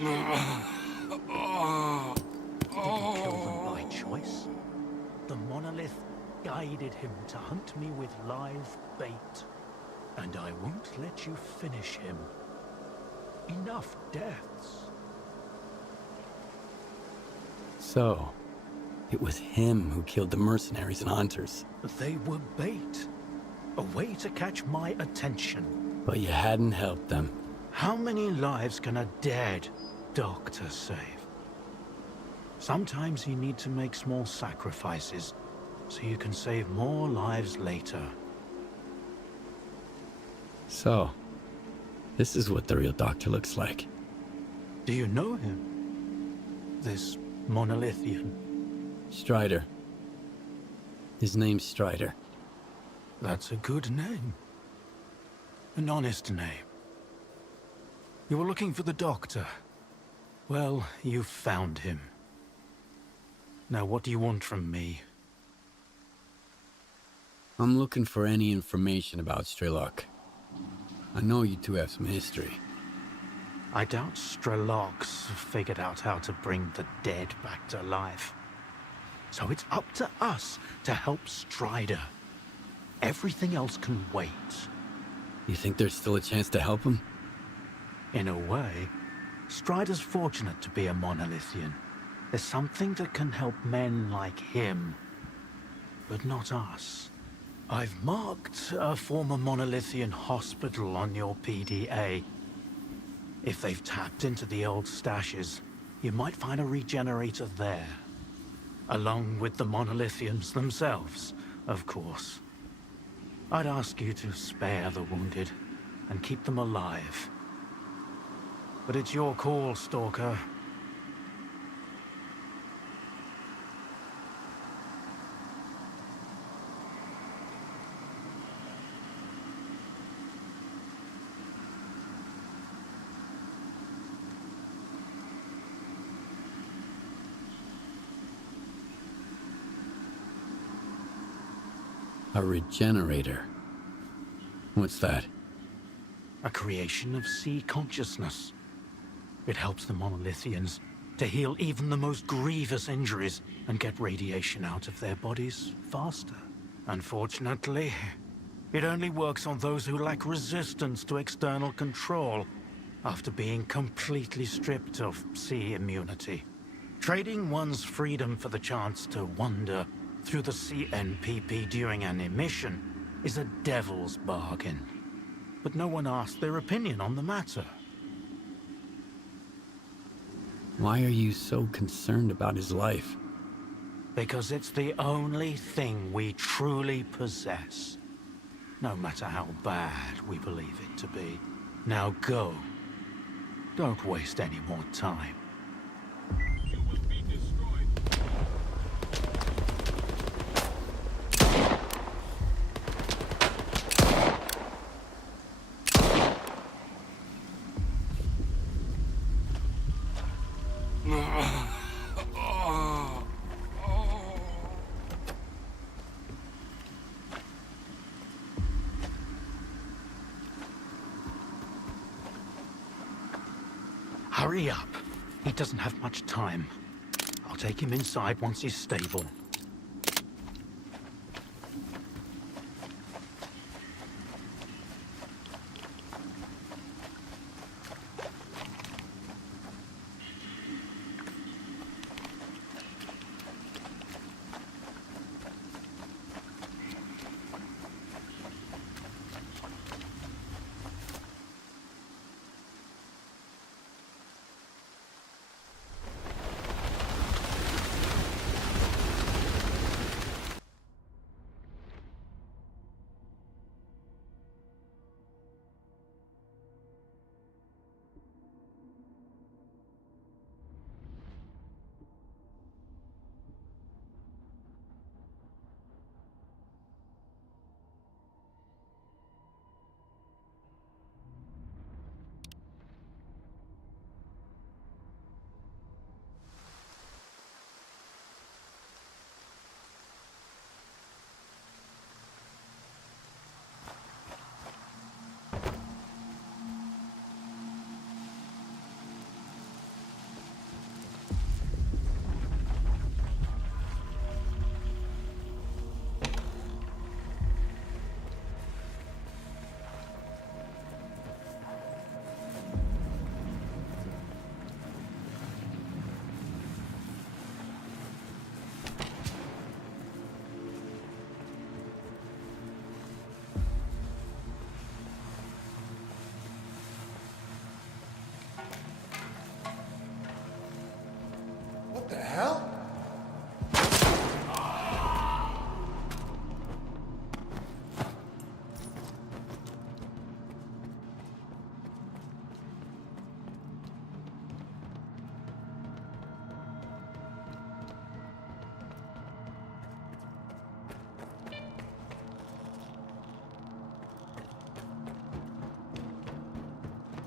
Did he kill them by choice? The monolith guided him to hunt me with live bait. And I won't let you finish him. Enough deaths. So, it was him who killed the mercenaries and hunters. They were bait. A way to catch my attention. But you hadn't helped them. How many lives can a dead doctor save? Sometimes you need to make small sacrifices, so you can save more lives later. So, this is what the real doctor looks like. Do you know him? This monolithian? Strider. His name's Strider. That's a good name. An honest name. You were looking for the doctor. Well, you found him. Now what do you want from me? I'm looking for any information about S.T.A.L.K.E.R. I know you two have some history. I doubt S.T.A.L.K.E.R's figured out how to bring the dead back to life. So it's up to us to help Strider. Everything else can wait. You think there's still a chance to help him? In a way, Strider's fortunate to be a monolithian. There's something that can help men like him, but not us. I've marked a former monolithian hospital on your PDA. If they've tapped into the old stashes, you might find a regenerator there. Along with the monolithians themselves, of course. I'd ask you to spare the wounded and keep them alive. But it's your call, Stalker. A regenerator. What's that? A creation of sea consciousness. It helps the monolithians to heal even the most grievous injuries and get radiation out of their bodies faster. Unfortunately, it only works on those who lack resistance to external control after being completely stripped of sea immunity. Trading one's freedom for the chance to wander through the CNPP during an emission is a devil's bargain. But no one asked their opinion on the matter. Why are you so concerned about his life? Because it's the only thing we truly possess. No matter how bad we believe it to be. Now go. Don't waste any more time. Hurry up. He doesn't have much time. I'll take him inside once he's stable. The hell?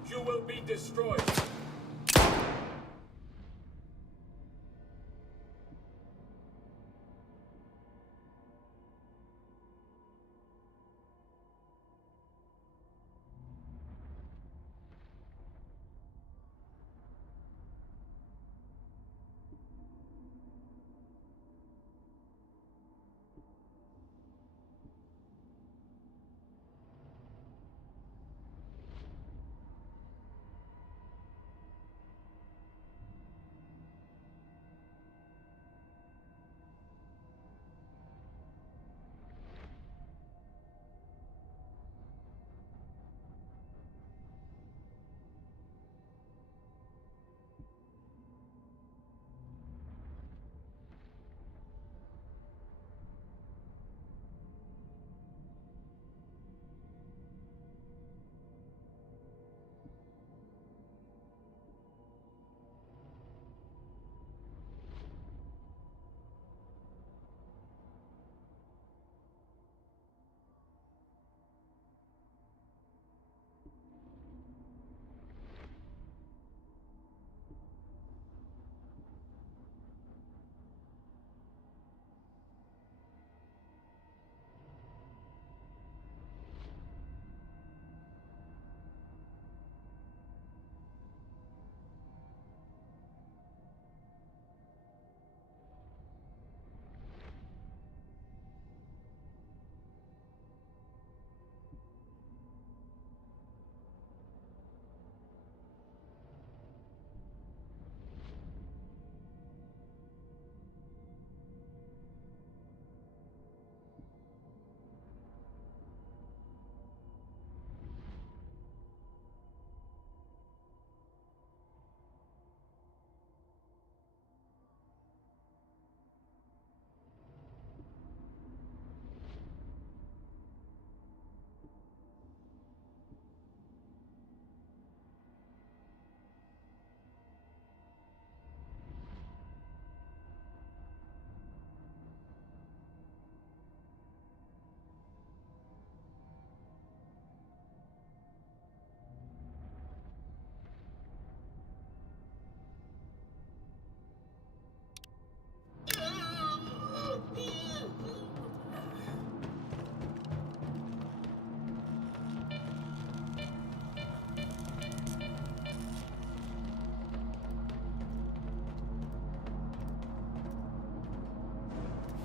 You will be destroyed.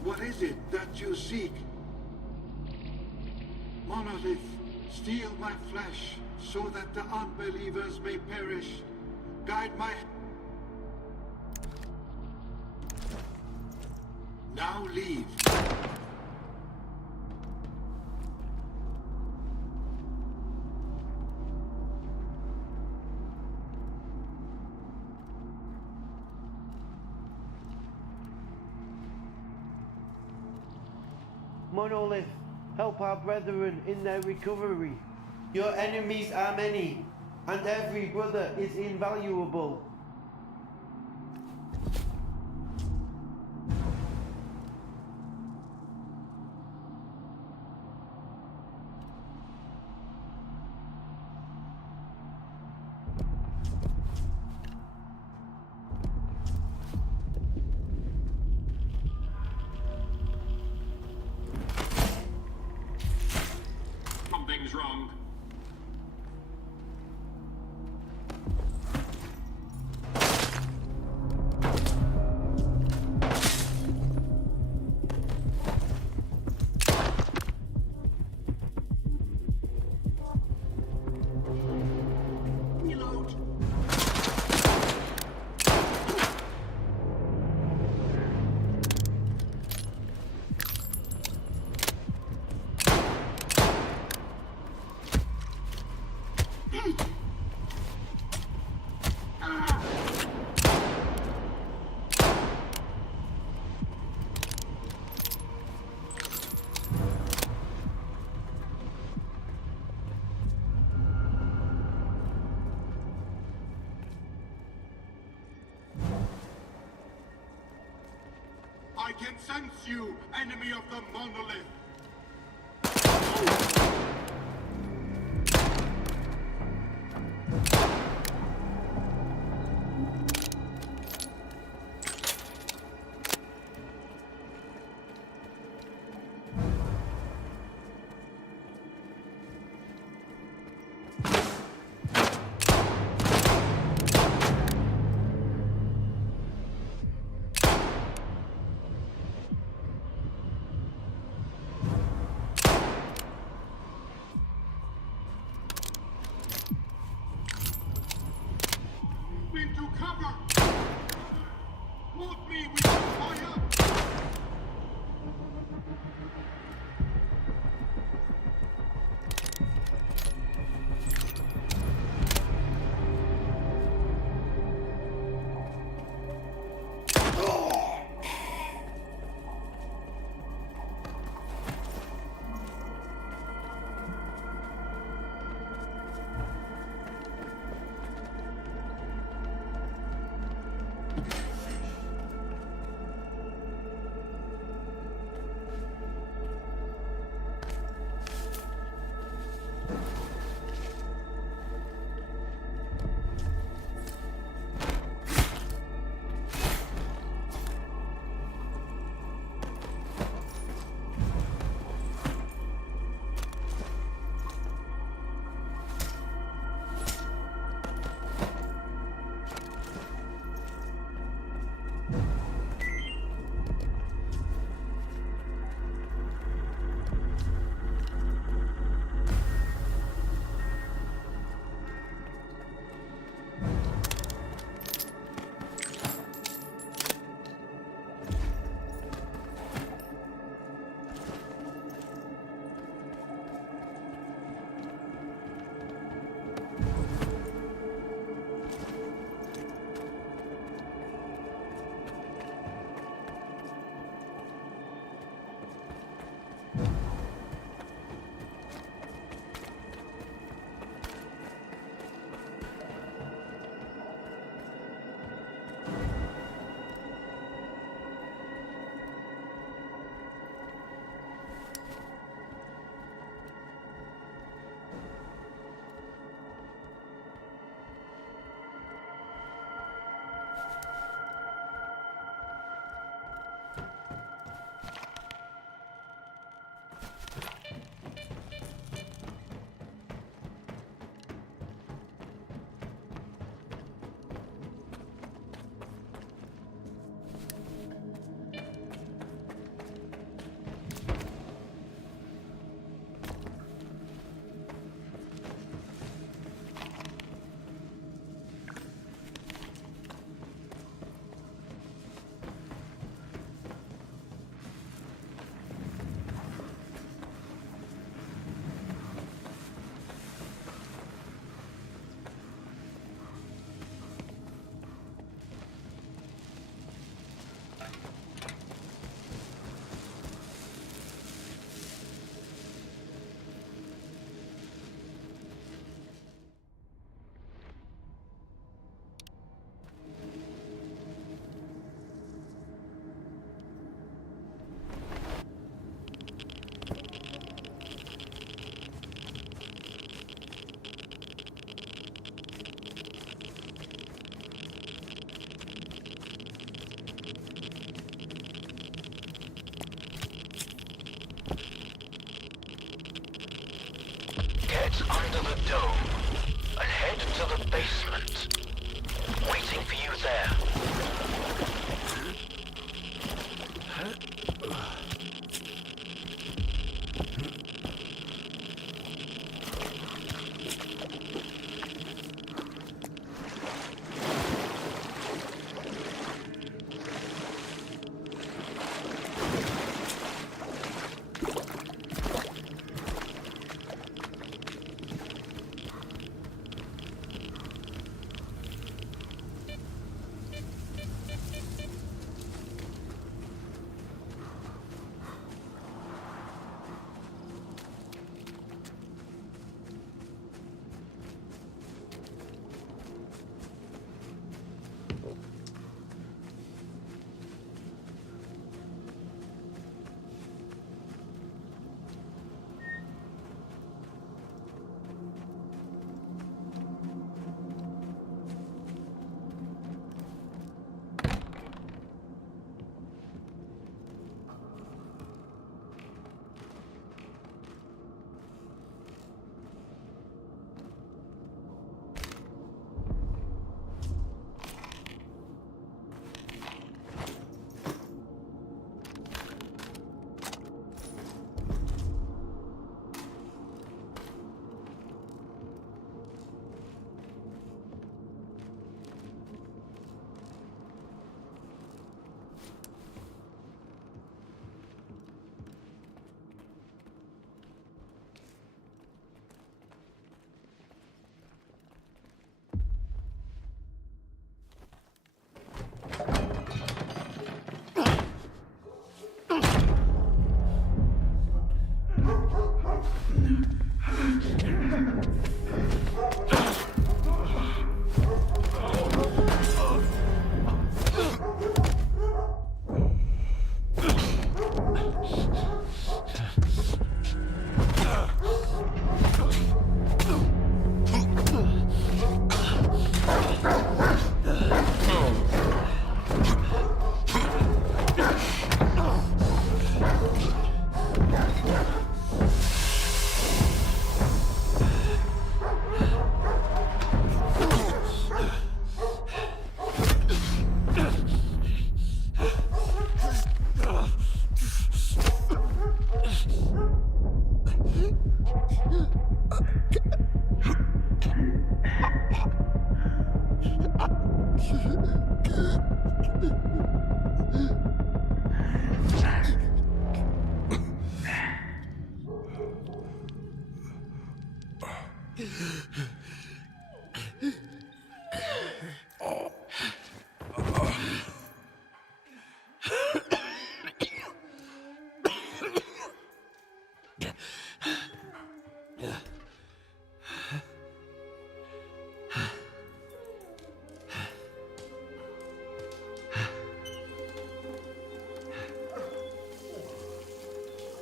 What is it that you seek? Monolith, steal my flesh, so that the unbelievers may perish. Guide my... Now leave. Monolith, help our brethren in their recovery. Your enemies are many, and every brother is invaluable. Something's wrong. can sense you, enemy of the monolith. Into cover! Load me with your fire! Get under the dome and head to the basement. Waiting for you there.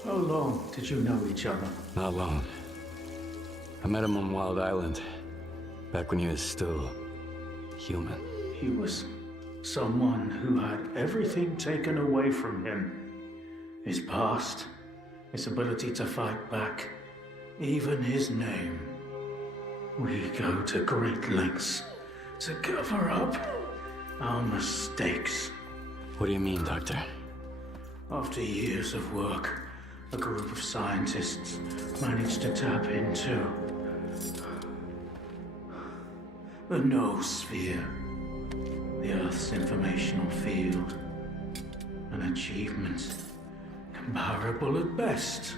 How long did you know each other? Not long. I met him on Wild Island, back when he was still human. He was someone who had everything taken away from him. His past, his ability to fight back, even his name. We go to great lengths to cover up our mistakes. What do you mean, Doctor? After years of work, a group of scientists managed to tap into the noosphere, the Earth's informational field. An achievement comparable at best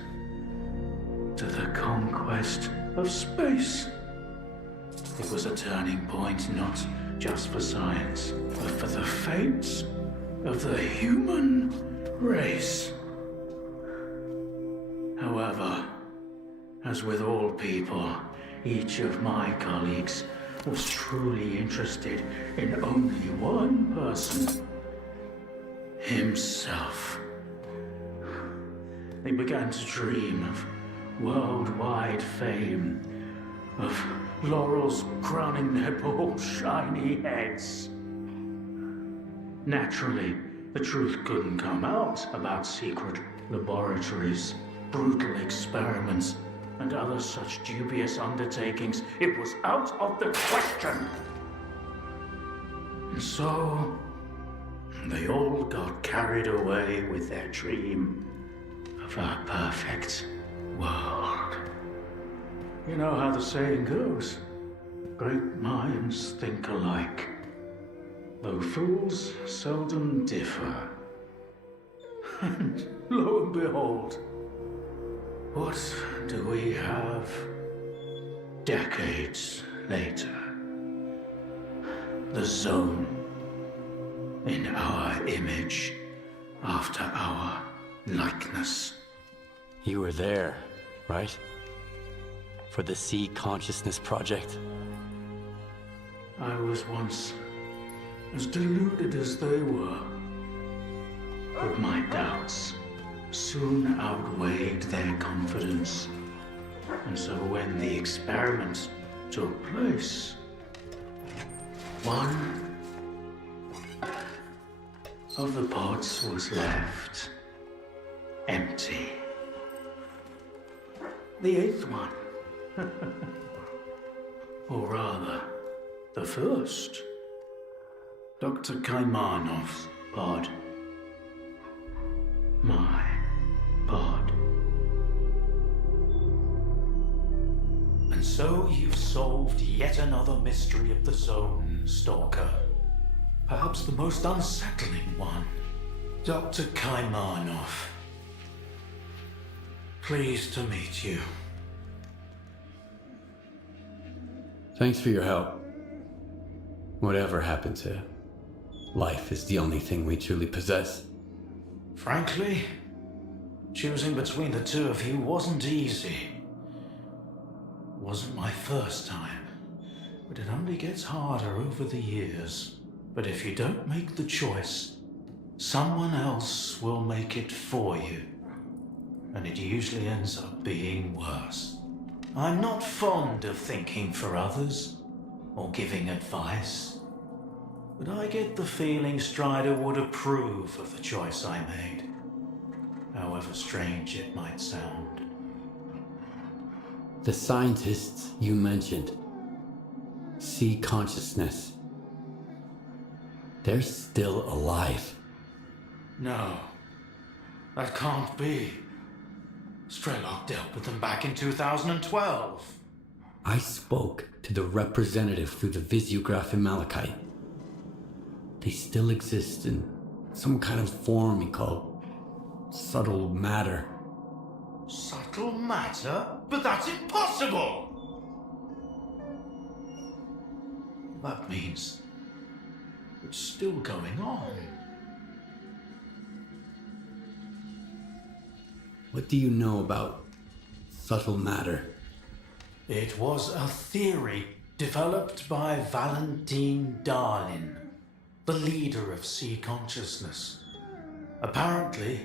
to the conquest of space. It was a turning point not just for science, but for the fates of the human race. However, as with all people, each of my colleagues was truly interested in only one person: himself. They began to dream of worldwide fame, of laurels crowning their bald, shiny heads. Naturally, the truth couldn't come out about secret laboratories, brutal experiments, and other such dubious undertakings. It was out of the question. And so, they all got carried away with their dream of a perfect world. You know how the saying goes, great minds think alike, though fools seldom differ. And lo and behold, what do we have decades later? The Zone, in our image, after our likeness. You were there, right? For the Sea Consciousness Project? I was once as deluded as they were, but my doubts soon outweighed their confidence. And so when the experiment took place, one of the pods was left empty. The eighth one, or rather, the first, Dr. Kaimanov's pod. My pod. And so you've solved yet another mystery of the Zone, Stalker. Perhaps the most unsettling one. Dr. Kaimanov. Pleased to meet you. Thanks for your help. Whatever happened to life is the only thing we truly possess. Frankly, choosing between the two of you wasn't easy. Wasn't my first time, but it only gets harder over the years. But if you don't make the choice, someone else will make it for you. And it usually ends up being worse. I'm not fond of thinking for others, or giving advice. But I get the feeling Strider would approve of the choice I made, however strange it might sound. The scientists you mentioned, Sea Consciousness, they're still alive. No, that can't be. S.T.A.L.K.E.R dealt with them back in 2012. I spoke to the representative through the visiograph in Malachite. They still exist in some kind of form he called subtle matter. Subtle matter? But that's impossible! That means it's still going on. What do you know about subtle matter? It was a theory developed by Valentine Darlin, the leader of sea consciousness. Apparently,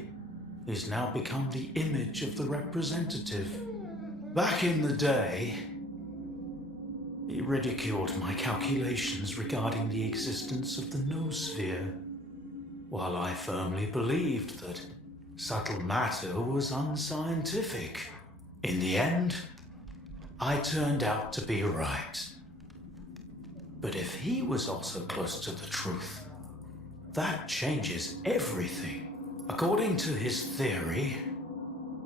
he's now become the image of the representative. Back in the day, he ridiculed my calculations regarding the existence of the noosphere, while I firmly believed that subtle matter was unscientific. In the end, I turned out to be right. But if he was also close to the truth, that changes everything. According to his theory,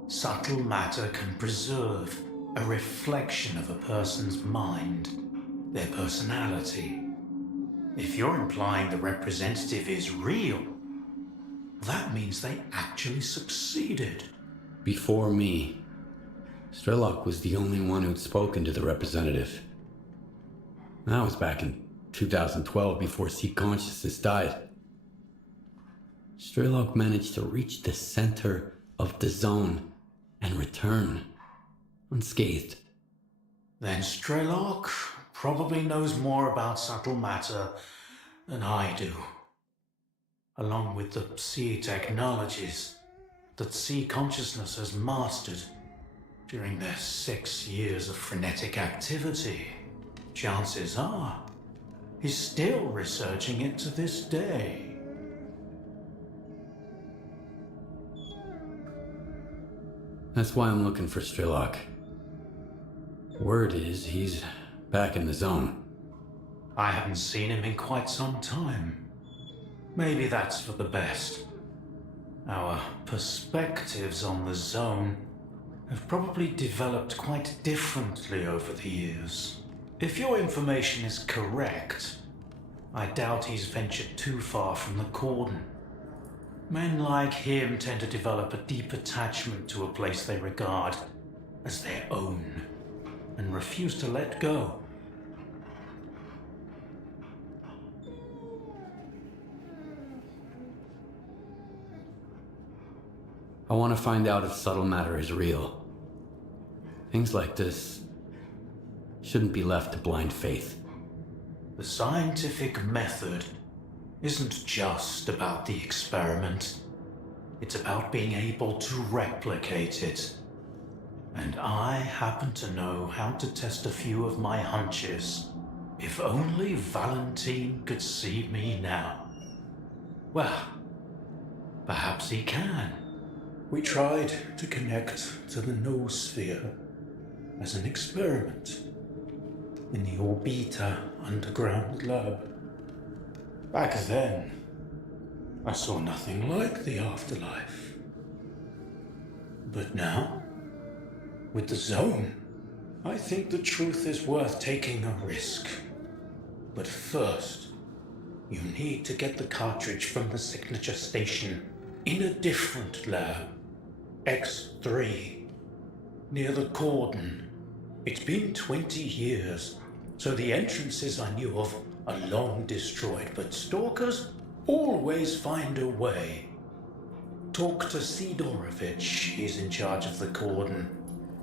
subtle matter can preserve a reflection of a person's mind, their personality. If you're implying the representative is real, that means they actually succeeded. Before me, S.T.A.L.K.E.R was the only one who'd spoken to the representative. That was back in 2012 before Sea Consciousness died. S.T.A.L.K.E.R managed to reach the center of the zone and return unscathed. Then S.T.A.L.K.E.R probably knows more about subtle matter than I do. Along with the sea technologies that sea consciousness has mastered during their 6 years of frenetic activity, chances are he's still researching it to this day. That's why I'm looking for S.T.A.L.K.E.R. Word is he's back in the zone. I haven't seen him in quite some time. Maybe that's for the best. Our perspectives on the zone have probably developed quite differently over the years. If your information is correct, I doubt he's ventured too far from the cordon. Men like him tend to develop a deep attachment to a place they regard as their own and refuse to let go. I want to find out if subtle matter is real. Things like this shouldn't be left to blind faith. The scientific method isn't just about the experiment. It's about being able to replicate it. And I happen to know how to test a few of my hunches. If only Valentine could see me now. Well, perhaps he can. We tried to connect to the noosphere as an experiment in the Orbita underground lab. Back then, I saw nothing like the afterlife. But now, with the zone, I think the truth is worth taking a risk. But first, you need to get the cartridge from the signature station in a different lab, X3, near the cordon. It's been 20 years, so the entrances I knew of are long destroyed, but stalkers always find a way. Talk to Sidorovich, he's in charge of the cordon,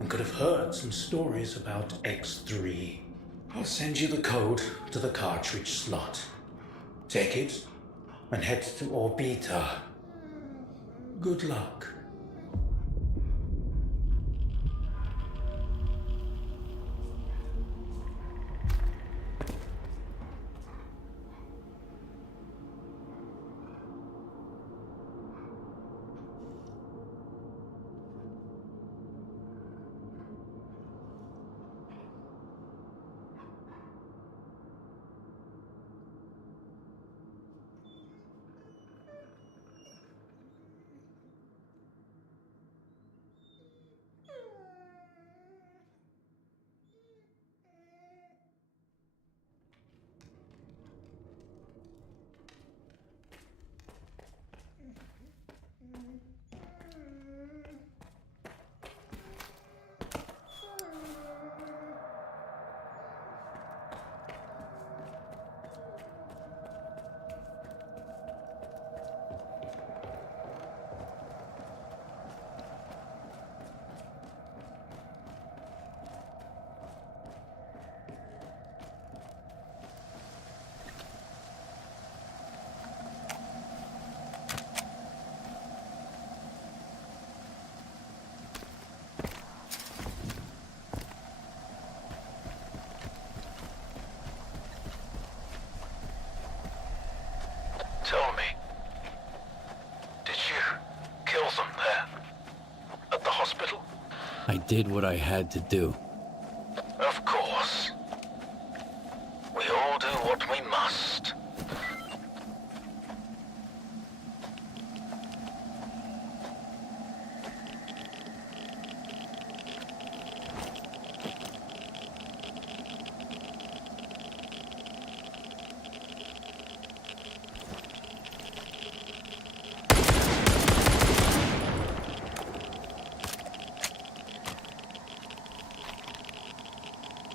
and could have heard some stories about X3. I'll send you the code to the cartridge slot. Take it, and head to Orbita. Good luck. I did what I had to do. Of course. We all do what we must.